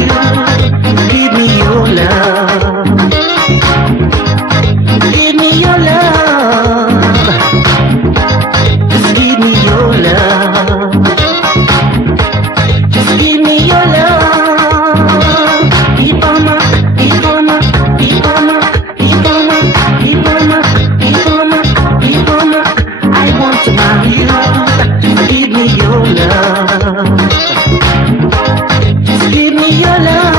you. Give me your love. Give me your love. Just give me your love. Just give me your love. Ipama, Ipama, Ipama, Ipama, Ipama, Ipama, Ipama. I want to marry you. Just give me your love. Just give me your love.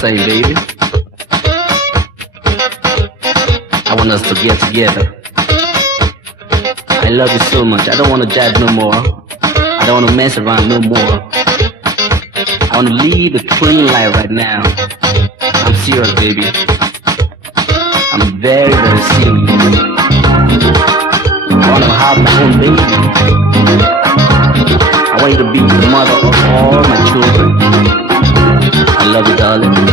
Saying, baby, I want us to get together. I love you so much. I don't want to jive no more. I don't want to mess around no more. I want to lead a clean life right now. I'm serious, baby. I'm very, very serious. I want to have my own baby. I want you to be the mother of all my children. I love you, darling.